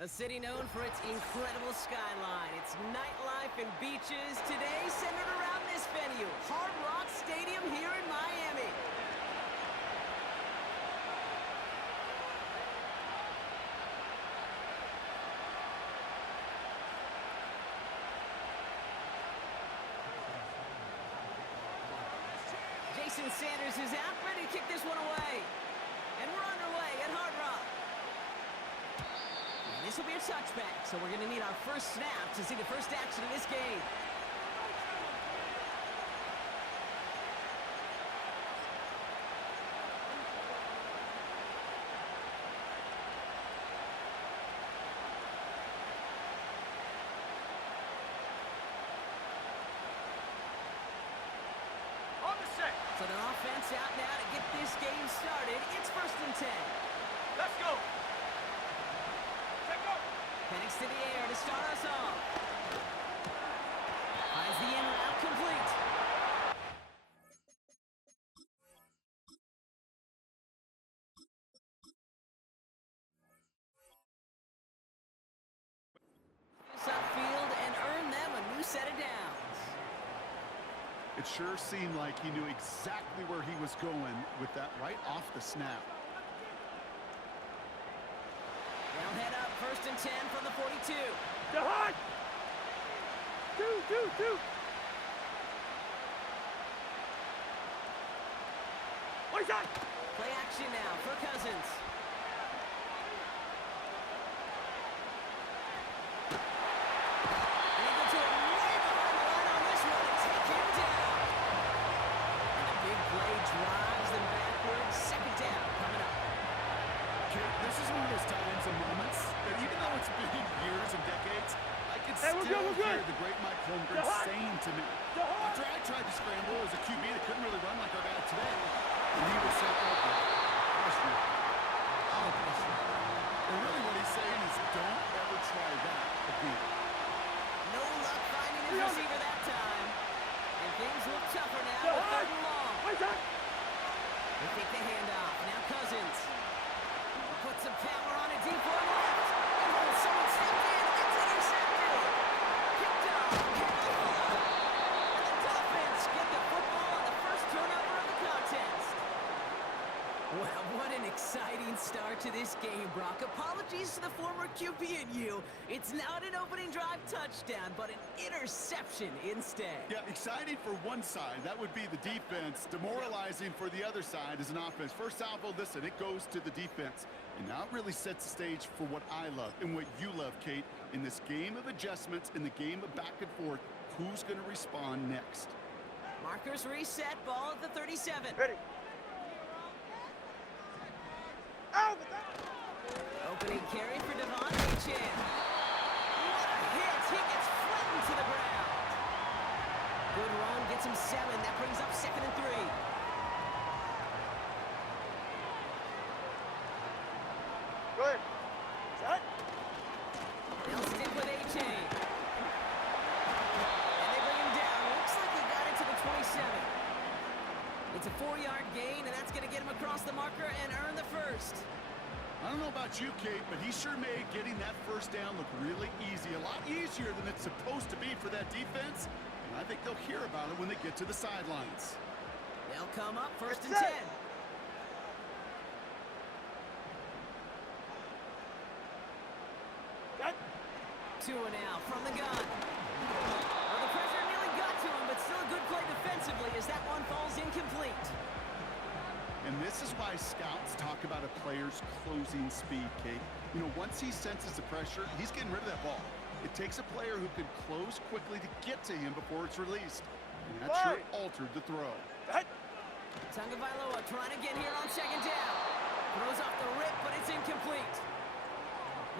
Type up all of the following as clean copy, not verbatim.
A city known for its incredible skyline, its nightlife and beaches, today centered around this venue, Hard Rock Stadium here in Miami. Jason Sanders is out, ready to kick this one away. And we're underway at Hard Rock. This will be a touchback, so we're going to need our first snap to see the first action of this game. On the set. So their offense out now to get this game started. It's 1st and 10. Let's go. Penix to the air to start us off. Finds the in route complete. This upfield and earn them a new set of downs. It sure seemed like he knew exactly where he was going with that right off the snap. They'll head up 1st and 10 from the 42. Jahan! Two. What is that? Play action now for Cousins. Able to way behind the line on this one and take him down. And a big play drives them backwards. 2nd down coming up. Kate, this is one of those times and moments that even though it's been years and decades, I can still hear the great Mike Holmgren saying to me, after I tried to scramble as a QB that couldn't really run like our guy today, and he would say, question. And really what he's saying is, don't ever try that again. No luck finding his receiver that time. And things look tougher now with 3rd and long. They take the handoff. Now Cousins. Put some power on it deep on left. And someone stepped in. It's intercepted. Picked up. And the Dolphins get the football on the first turnover of the contest. Well, what an exciting start to this game, Brock. Apologies to the former QB and you. It's not an opening drive touchdown, but an interception instead. Yeah, exciting for one side. That would be the defense. Demoralizing for the other side as an offense. First salvo, listen, it goes to the defense. And now it really sets the stage for what I love and what you love, Kate. In this game of adjustments, in the game of back and forth, who's going to respond next? Markers reset, ball at the 37. Ready. Opening carry for Devon Achane. What a hit! He gets flattened to the ground. Good run, gets him 7. That brings up 2nd and 3. Good. Set. They'll stick with Achane. And they bring him down. Looks like he got it to the 27. It's a 4-yard gain, and that's going to get him across the marker and earn the first. I don't know about you, Kate, but he sure made getting that first down look really easy. A lot easier than it's supposed to be for that defense. And I think they'll hear about it when they get to the sidelines. They'll come up 1st and 10. Got. Tua now from the gun. Well, the pressure nearly got to him, but still a good play defensively as that one falls incomplete. And this is why scouts talk about a player's closing speed, Kate. You know, once he senses the pressure, he's getting rid of that ball. It takes a player who can close quickly to get to him before it's released. And that sure altered the throw. Tagovailoa trying to get here on 2nd down. Throws off the rip, but it's incomplete.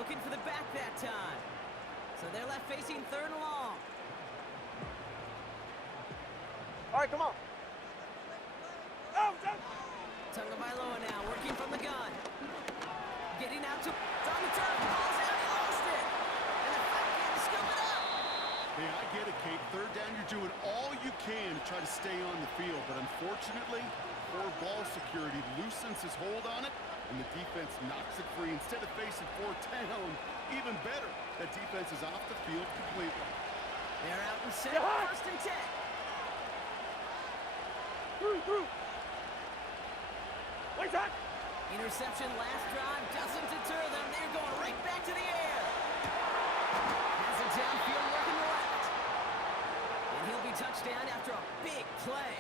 Looking for the back that time. So they're left facing 3rd and long. All right, come on. Tagovailoa now working from the gun. Getting out to on the turf. Ball's out. He lost it. And the Falcons scoop it up. Hey, I get it, Kate. 3rd down, you're doing all you can to try to stay on the field. But unfortunately, poor ball security loosens his hold on it, and the defense knocks it free. Instead of facing fourth down, even better, that defense is off the field completely. They're out and set. First and 10. Through. Wait, Zach. Interception last drive doesn't deter them. They're going right back to the air. Has it downfield working left. And he'll be touchdown after a big play.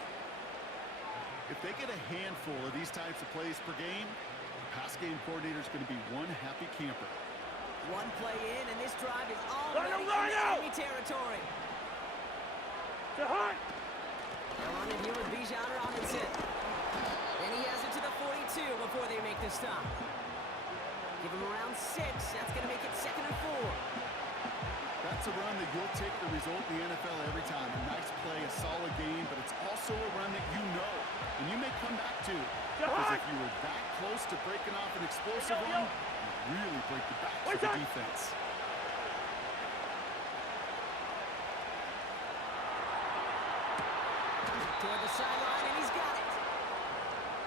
If they get a handful of these types of plays per game, the pass game coordinator is going to be one happy camper. One play in, and this drive is already in enemy territory. To Hunt. They'll run it here with Bijan Robinson. And he has it to the 42 before they make the stop. Give him around 6. That's going to make it 2nd and 4. That's a run that you'll take the result in the NFL every time. A nice play, a solid game, but it's also a run that you know, and you may come back to. Because if you were that close to breaking off an explosive run, you really break the backs of the defense. Toward the sideline, and he's got it.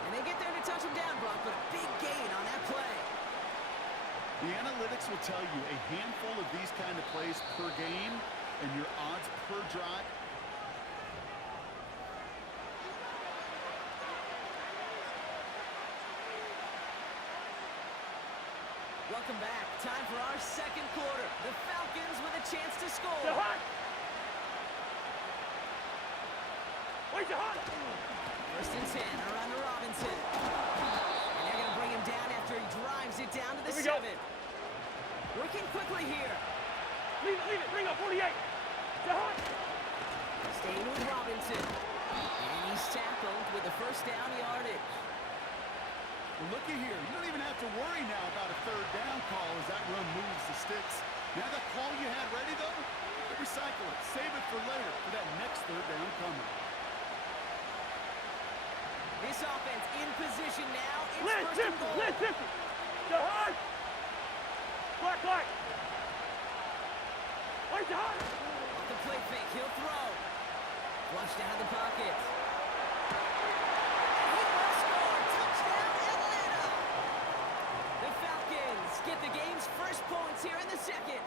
And they get there to touch him down, Brock, but a big gain on that play. The analytics will tell you a handful of these kind of plays per game, and your odds per drive. Welcome back. Time for our second quarter. The Falcons with a chance to score. To Hunt. Wait, to Hunt. First and 10, around to Robinson. And they're going to bring him down after he drives it down to the 7. Working quickly here. Leave it. Bring up 48. To Hunt. Staying with Robinson. And he's tackled with the first down yardage. Well, looky here. You don't even have to worry now about a third down call as that run moves the sticks. Now that call you had ready, though, recycle it. Save it for later for that next third down coming. This offense in position now. It's Let's first and goal. To Hunt. Black. Wait, to Hunt. Off the play fake, he'll throw. Flushed out of the pocket. And he will score. Touchdown, Atlanta. The Falcons get the game's first points here in the second.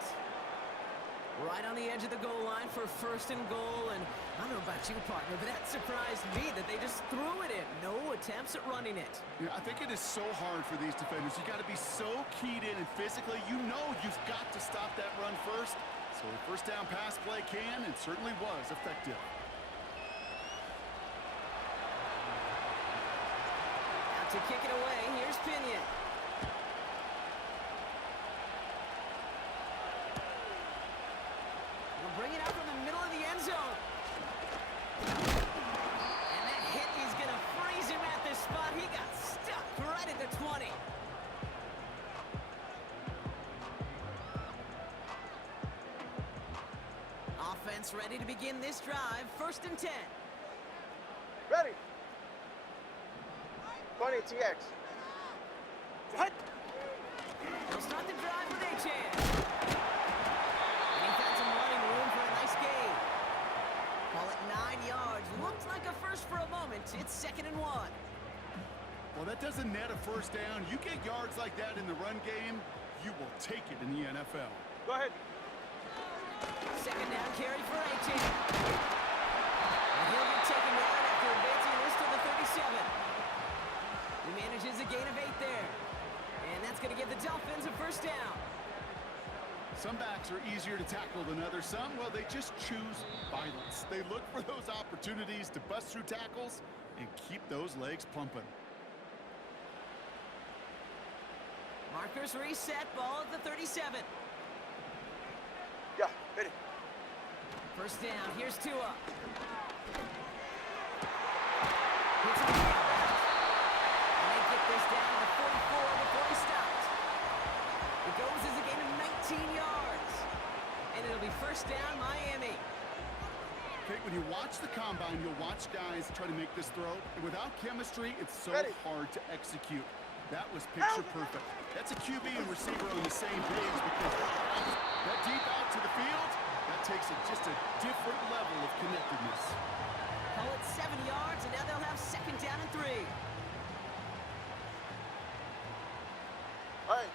Right on the edge of the goal line for first and goal, and I don't know about you, partner, but that surprised me that they just threw it in. No attempts at running it. Yeah, I think it is so hard for these defenders. You got to be so keyed in, and physically, you know you've got to stop that run first. So a first down pass play can and certainly was effective. Out to kick it away, here's Pinion. Bring it out from the middle of the end zone. And that hit is going to freeze him at the spot. He got stuck right at the 20. Offense ready to begin this drive. First and 10. Ready. 20 TX. Hunt. They'll start the drive with Achane. And he found some running room for a nice gain. Call it 9 yards. Looked like a first for a moment. It's 2nd and 1. Well, that doesn't net a first down. You get yards like that in the run game, you will take it in the NFL. Go ahead. 2nd down carry for Achane. And he'll get taken down after advancing this to the 37. He manages a gain of 8 there. And that's going to give the Dolphins a first down. Some backs are easier to tackle than others. Some, well, they just choose violence. They look for those opportunities to bust through tackles and keep those legs pumping. Markers reset, ball at the 37. Yeah, hit it. First down, here's Tua. Hits him again. And they get this down to 44 before he stops. It goes as a gain of 19 yards. And it'll be first down, Miami. Okay, when you watch the combine, you'll watch guys try to make this throw. And without chemistry, it's so hard to execute. That was picture perfect. That's a QB and receiver on the same page because that deep out to the field, that takes it just a different level of connectedness. Call it 7 yards, and now they'll have second down and 3. Hey!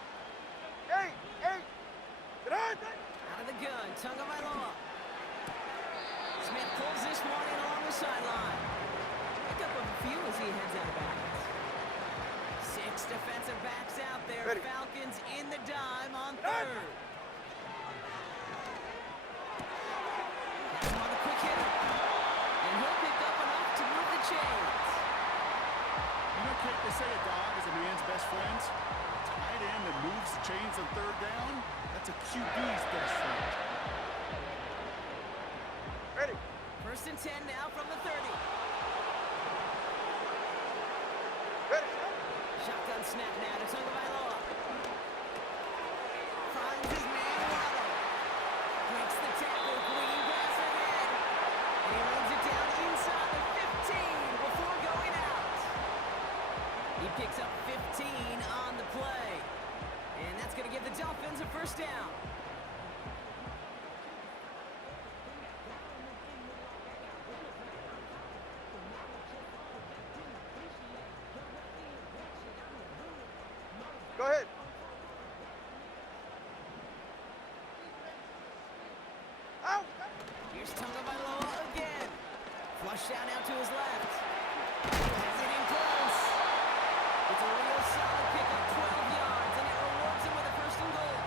Hey! Hey! Get on! Out of the gun, Tagovailoa. Smith pulls this one in along the sideline. Pick up a few as he heads out of bounds. 6 defensive backs out there. Ready. Falcons in the dime on third. That's another quick hitter. And he'll pick up enough to move the chains. You know, Kate, they say a dog is a man's best friend. Tight end that moves the chains on third down, that's a QB's best friend. Ready! First and 10 now from the 30. Ready! Shotgun snap now to Tagovailoa. Finds his man Waddle. Breaks the tackle, swinging pass ahead. And he runs it down inside the 15 before going out. He picks up 15 on the play. And that's going to give the Dolphins a first down. Go ahead! Out! Here's Tagovailoa again. Flush out now to his left. Has it in close. It's a real solid pickup, 12 yards, and it rewards him with a first and goal.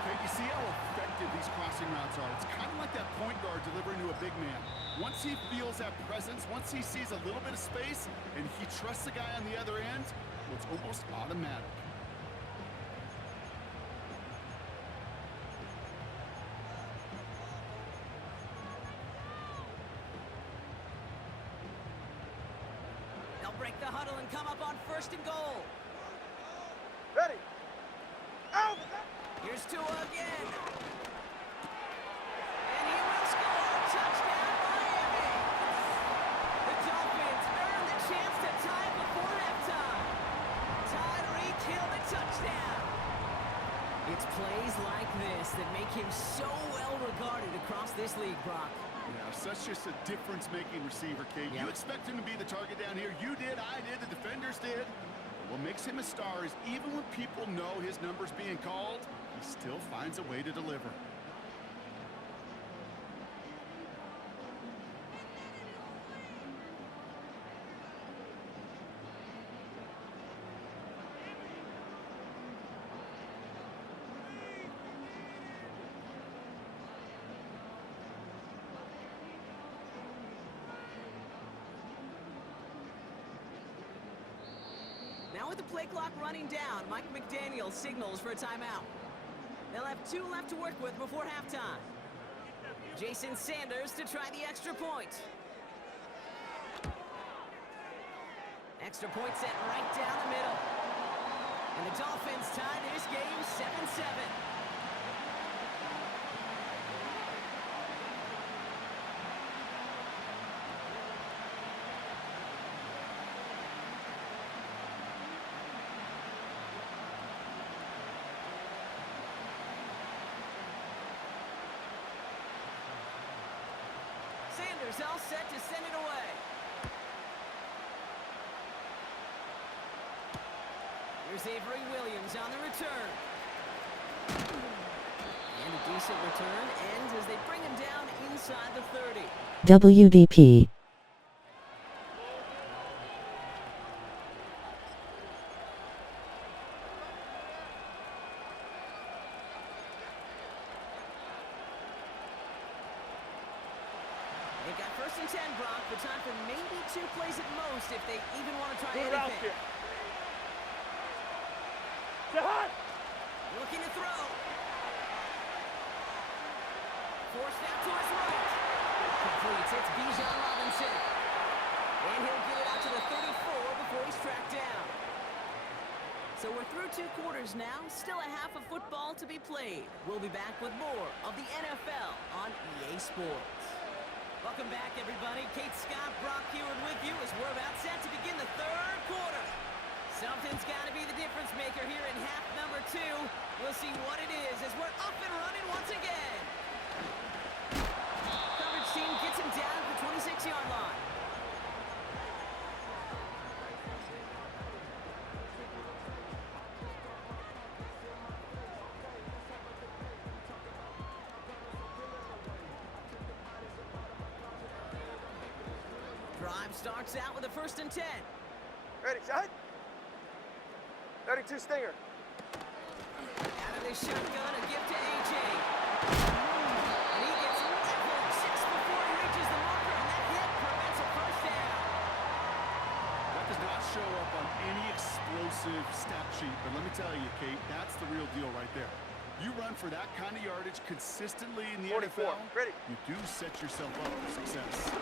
Okay, you see how effective these crossing routes are. It's kind of like that point guard delivering to a big man. Once he feels that presence, once he sees a little bit of space, and he trusts the guy on the other end, well, it's almost automatic. They'll break the huddle and come up on first and goal. Ready! Out! Here's Tua again. And he will score. Touchdown, Miami. The Dolphins earn the chance to tie it before halftime. Tyreek Hill the touchdown. It's plays like this that make him so well regarded across this league, Brock. Yeah, such just a difference-making receiver, Kate. Yeah. You expect him to be the target down here. You did, I did, the defenders did. What makes him a star is even when people know his number's being called, he still finds a way to deliver. Now with the play clock running down, Mike McDaniel signals for a timeout. They'll have 2 left to work with before halftime. Jason Sanders to try the extra point. Extra point set right down the middle. And the Dolphins tie this game 7-7. Sanders all set to send it away. Here's Avery Williams on the return. And a decent return ends as they bring him down inside the 30. WDP. They got first and 10, Brock, but time for maybe 2 plays at most if they even want to try Move it out anything. here! Jahan! Looking to throw. Forced out to his right. Completes. It's Bijan Robinson. And he'll get it out to the 34 before he's tracked down. So we're through 2 quarters now. Still a half of football to be played. We'll be back with more of the NFL on EA Sports. Welcome back, everybody. Kate Scott, Brock Heward with you as we're about set to begin the 3rd quarter. Something's got to be the difference maker here in half number 2. We'll see what it is as we're up and running once again. Coverage team gets him down at the 26-yard line. Drive starts out with a 1st and 10. Ready, set. 32 Stinger. Out of the shotgun, a gift to A.J. And he gets leveled just before he reaches the marker, and that hit prevents a 1st down. That does not show up on any explosive stat sheet, but let me tell you, Kate, that's the real deal right there. You run for that kind of yardage consistently in the 44. NFL, Ready. you do set yourself up for success.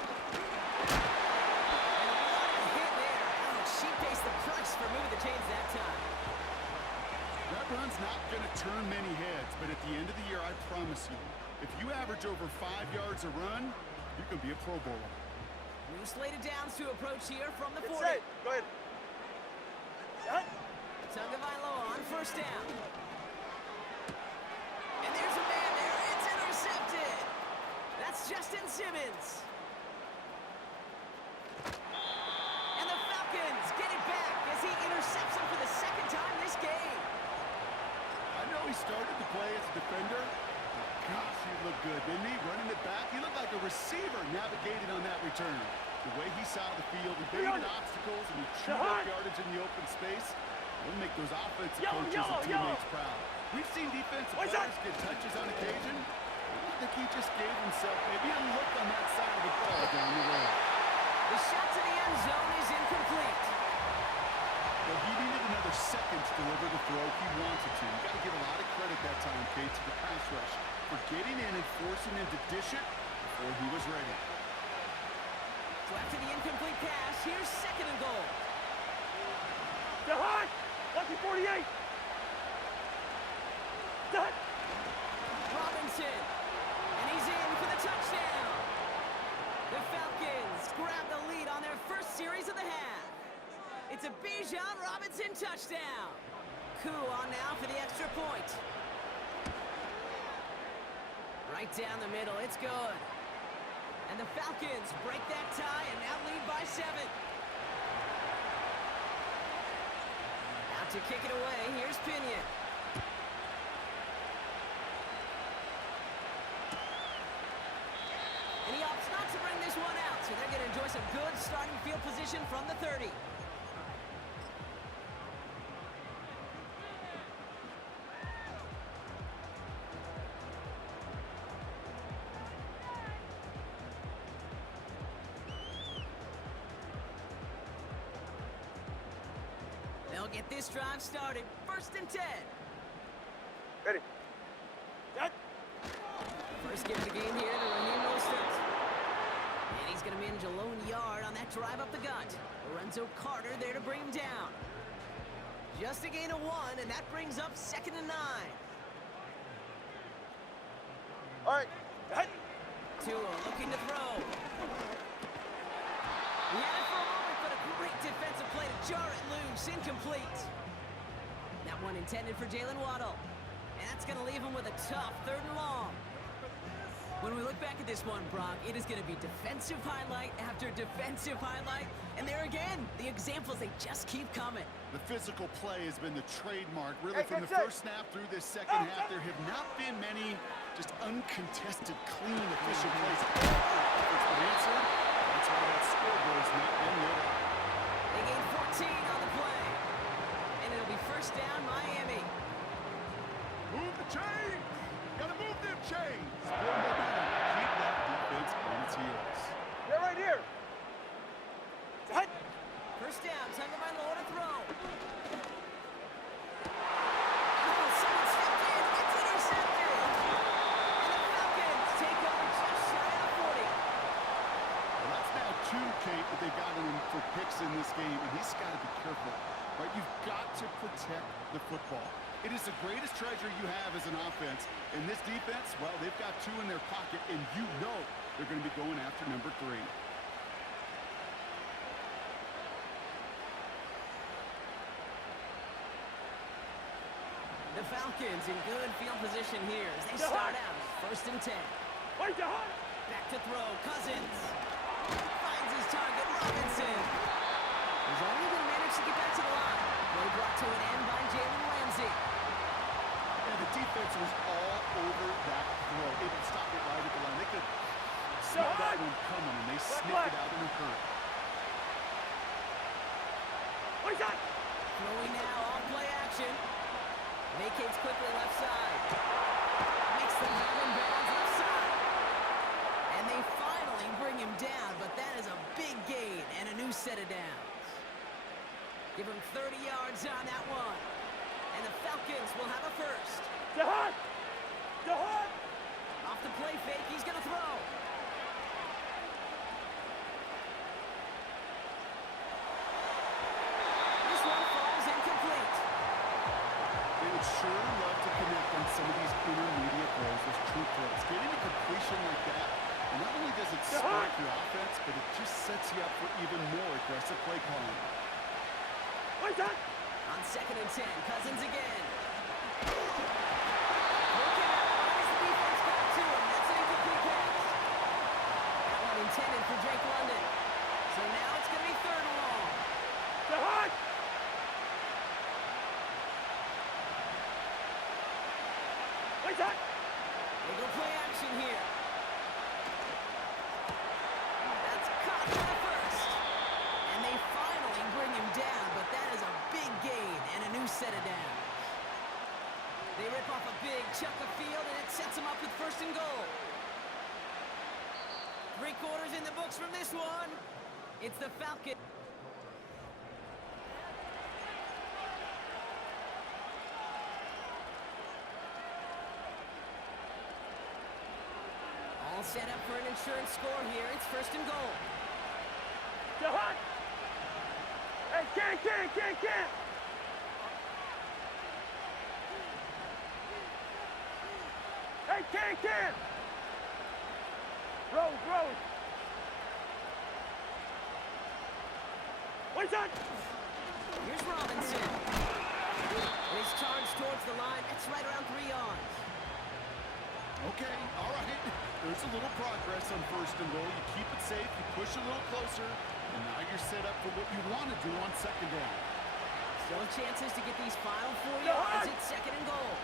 She pays the price for moving the chains that time. That run's not going to turn many heads, but at the end of the year, I promise you, if you average over 5 yards a run, you can be a Pro Bowler. New slated downs to approach here from the 40. Set. Go ahead. Set. Tagovailoa on 1st down. And there's a man there. It's intercepted. That's Justin Simmons. And the Falcons get it back as he intercepts him for the 2nd time this game. I know he started to play as a defender. But gosh, he looked good, didn't he? Running it back, he looked like a receiver navigating on that return. The way he saw the field, he baited obstacles, and he chewed up yardage in the open space. It'll make those offensive coaches and teammates proud. We've seen defensive players get touches on occasion. I think he just gave himself maybe a look on that side of the ball down the road. The shot to the end zone is incomplete. Well, he needed another second to deliver the throw he wanted to. You got to give a lot of credit that time, Kate, to the pass rush for getting in and forcing him to dish it before he was ready. So after the incomplete pass, here's 2nd and goal. They're hot. Lucky 48. Set. Robinson. And he's in for the touchdown. The Falcons grab the lead on their 1st series of the half. It's a Bijan Robinson touchdown. Koo on now for the extra point. Right down the middle, it's good. And the Falcons break that tie and now lead by 7. Out to kick it away, here's Pinion. And he opts not to bring this one out, so they're going to enjoy some good starting field position from the 30. They'll get this drive started. 1st and 10. Ready. Set. First give of the game here to Raheem Mostert. And he's going to manage a lone yard on that drive up the gut. Lorenzo Carter there to bring him down. Just a gain of 1, and that brings up 2nd and 9. All right. Set. Tua looking to throw. He had it for a moment, but a great defensive play to jar it loose. Incomplete. That one intended for Jalen Waddle. And that's going to leave him with a tough 3rd and long. When we look back at this one, Brock, it is going to be defensive highlight after defensive highlight. And there again, the examples, they just keep coming. The physical play has been the trademark, really, from the first snap through this 2nd half. There have not been many just uncontested, clean, efficient plays. Efforts been answered. That's why that scoreboard's not been lit up. They gain 14 on the play. And it'll be 1st down, Miami. Move the chains! Gotta move them chains! Score momentum. Keep that defense on its heels. They're right here. Set. 1st down, Tagovailoa to throw. Oh, someone stepped in. It's intercepted. And the Falcons take over just shy of 40. Well, that's now 2, Kate, that they've got him for picks in this game, and he's got to be careful, right? You've got to protect the football. It is the greatest treasure you have as an offense. And this defense, well, they've got 2 in their pocket, and you know they're going to be going after number 3. The Falcons in good field position here as they start out 1st and 10. Wait, they're hot. Back to throw. Cousins. Finds his target. Robinson. He's only going to manage to get back to the line. Play brought to an end by Jalen Ramsey. Yeah, the defense was all over that throw. Able to stop it right at the line. They could smell that one coming, and they sniffed it out in a hurry. Throwing now on play action. Vacates quickly left side. Makes the run and bounds left side. And they finally bring him down, but that is a big gain and a new set of downs. Give him 30 yards on that one. And the Falcons will have a first. Jahan! Jahan! Off the play fake, he's going to throw. This one falls incomplete. They would sure love to connect on some of these intermediate throws, those true throws. Getting a completion like that, and not only does it spark your offense, but it just sets you up for even more aggressive play calling. On 2nd and 10, Cousins again. Looking out, as the defense got to him. That's an incomplete pass. That one intended for Drake London. So now it's going to be 3rd and long. Jahan! They go play action here. That's caught for the first. And they finally bring him down, but that is a big gain and a new set of downs. They rip off a big chunk of field, and it sets them up with 1st and goal. 3 quarters in the books from this one. It's the Falcons. All set up for an insurance score here. It's 1st and goal. Jahan! Hey, can! Hey, can! Rose! What's that? Here's Robinson. And he's charged towards the line. It's right around 3 yards. Okay, all right. There's a little progress on 1st and goal. You keep it safe, you push a little closer, and now you're set up for what you want to do on 2nd down. Still chances to get these final 4 yards. It's 2nd and goal.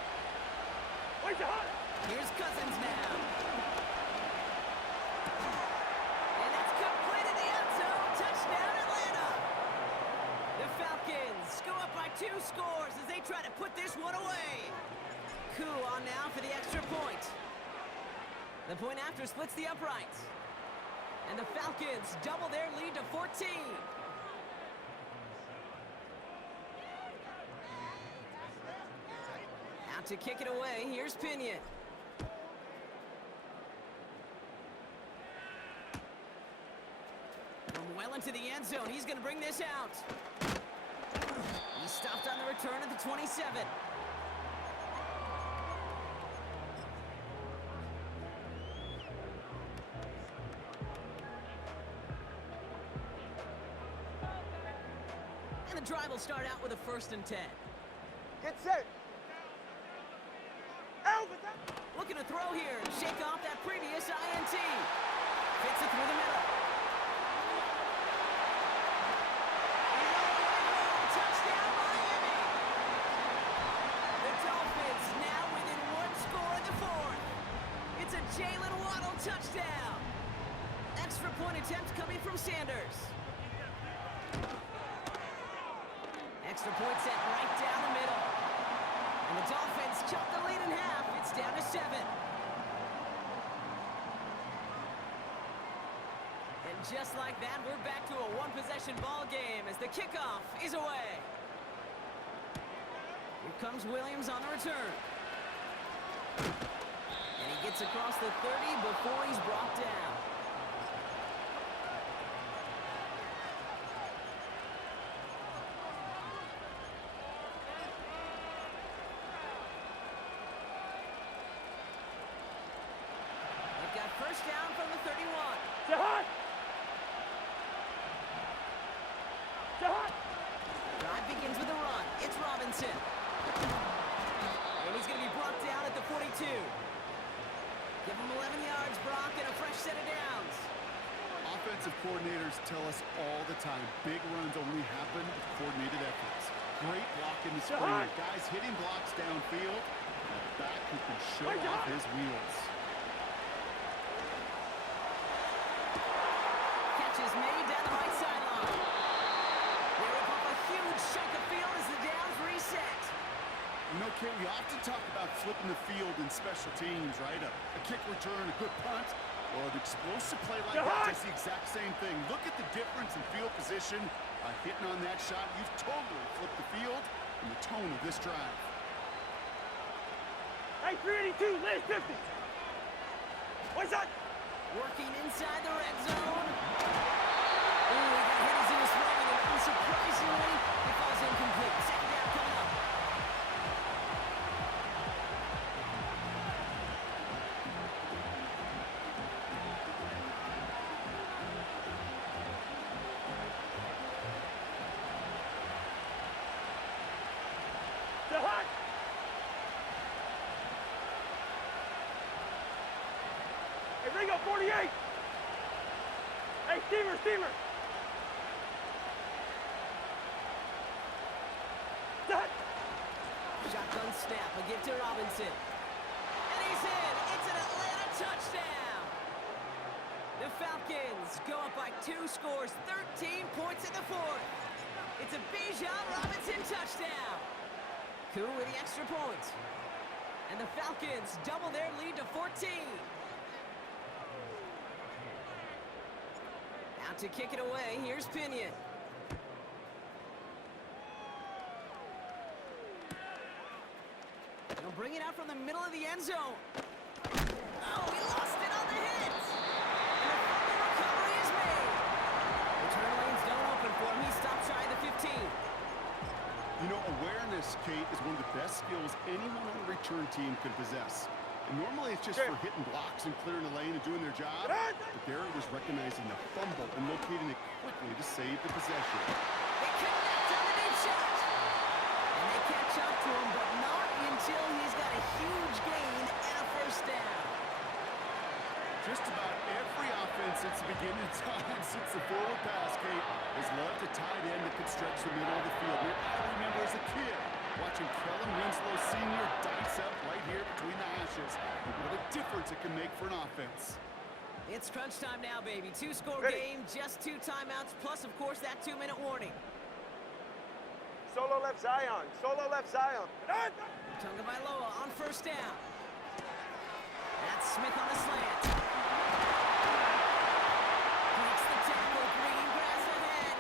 Here's Cousins now. And that's complete in the end zone. Touchdown, Atlanta. The Falcons go up by 2 scores as they try to put this one away. Coup on now for the extra point. The point after splits the uprights. And the Falcons double their lead to 14. Out to kick it away, here's Pinion. From well into the end zone, he's going to bring this out. He stopped on the return at the 27. And the drive will start out with a 1st and 10. Get set! Looking to throw here. Shake off that previous INT. Fits it through the middle. Touchdown, Miami. The Dolphins now within 1 score in the 4th. It's a Jalen Waddle touchdown. Extra point attempt coming from Sanders. Extra point set right down the middle. And the Dolphins chop the lead in half. It's down to 7. And just like that, we're back to a 1-possession ball game as the kickoff is away. Here comes Williams on the return. And he gets across the 30 before he's brought down. First down from the 31. Jahan! Drive begins with a run. It's Robinson. And he's going to be brought down at the 42. Give him 11 yards, Brock, and a fresh set of downs. Offensive coordinators tell us all the time, big runs only happen with coordinated efforts. Great block in the spring. Guys hitting blocks downfield. And a back who can show off his wheels. Catch is made down the right sideline. They rip up a huge chunk of field as the downs reset. You know, Kate, we often talk about flipping the field in special teams, right? A kick return, a good punt, or an explosive play like that does the exact same thing. Look at the difference in field position. By hitting on that shot, you've totally flipped the field and the tone of this drive. Hey, 382, last 50. What's that? Working inside the red zone. Ooh, he got hit as he was throwing, and unsurprisingly, it falls incomplete. Second down coming up. The hot. Hey, Ringo, 48. Hey, Steamer. That. Shotgun snap, a give to Robinson. And he's in. It's an Atlanta touchdown. The Falcons go up by 2 scores, 13 points in the fourth. It's a Bijan Robinson touchdown. Koo with the extra point. And the Falcons double their lead to 14. Out to kick it away, here's Pinion. He'll bring it out from the middle of the end zone. Oh, he lost it on the hit. And the fumble recovery is made. Return lanes don't open for him. He stops shy of the 15. You know, awareness, Kate, is one of the best skills anyone on a return team can possess. And normally it's just for hitting blocks and clearing the lane and doing their job. But there it was recognizing the fumble and locating it quickly to save the possession. They connect on the deep shot. And they catch up to him, but not until he's got a huge gain and a first down. Just about every offense since the beginning of time, since the forward pass, Kate, has loved a tight end that could stretch the middle of the field. I remember as a kid watching Kellen Winslow Sr. dice up right here between the hashes. What a difference it can make for an offense. It's crunch time now, baby. 2-score game, just 2 timeouts, plus, of course, that 2-minute warning. Solo left Zion. Tagovailoa on first down. That's Smith on the slant. Breaks the tackle, green grass ahead.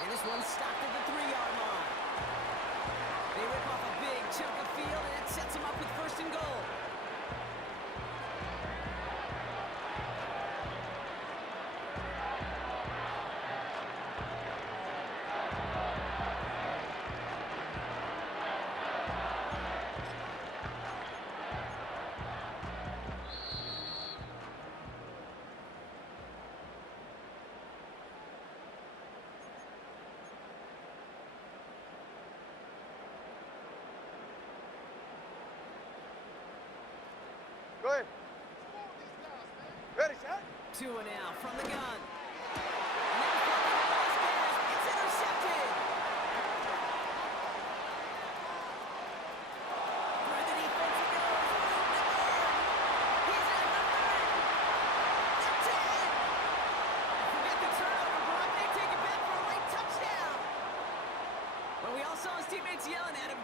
And this one's stopped at the 3-yard line. They rip off a big chunk of field, and it sets them up with first and goal. Go ahead. Ready, set. 2 and out from the gun. And then from Vasquez, it's intercepted. Through the defense it goes. He's at the 30. The 10. Forget the turnover, Brock. They take it back for a late touchdown. But we all saw his teammates yelling at him.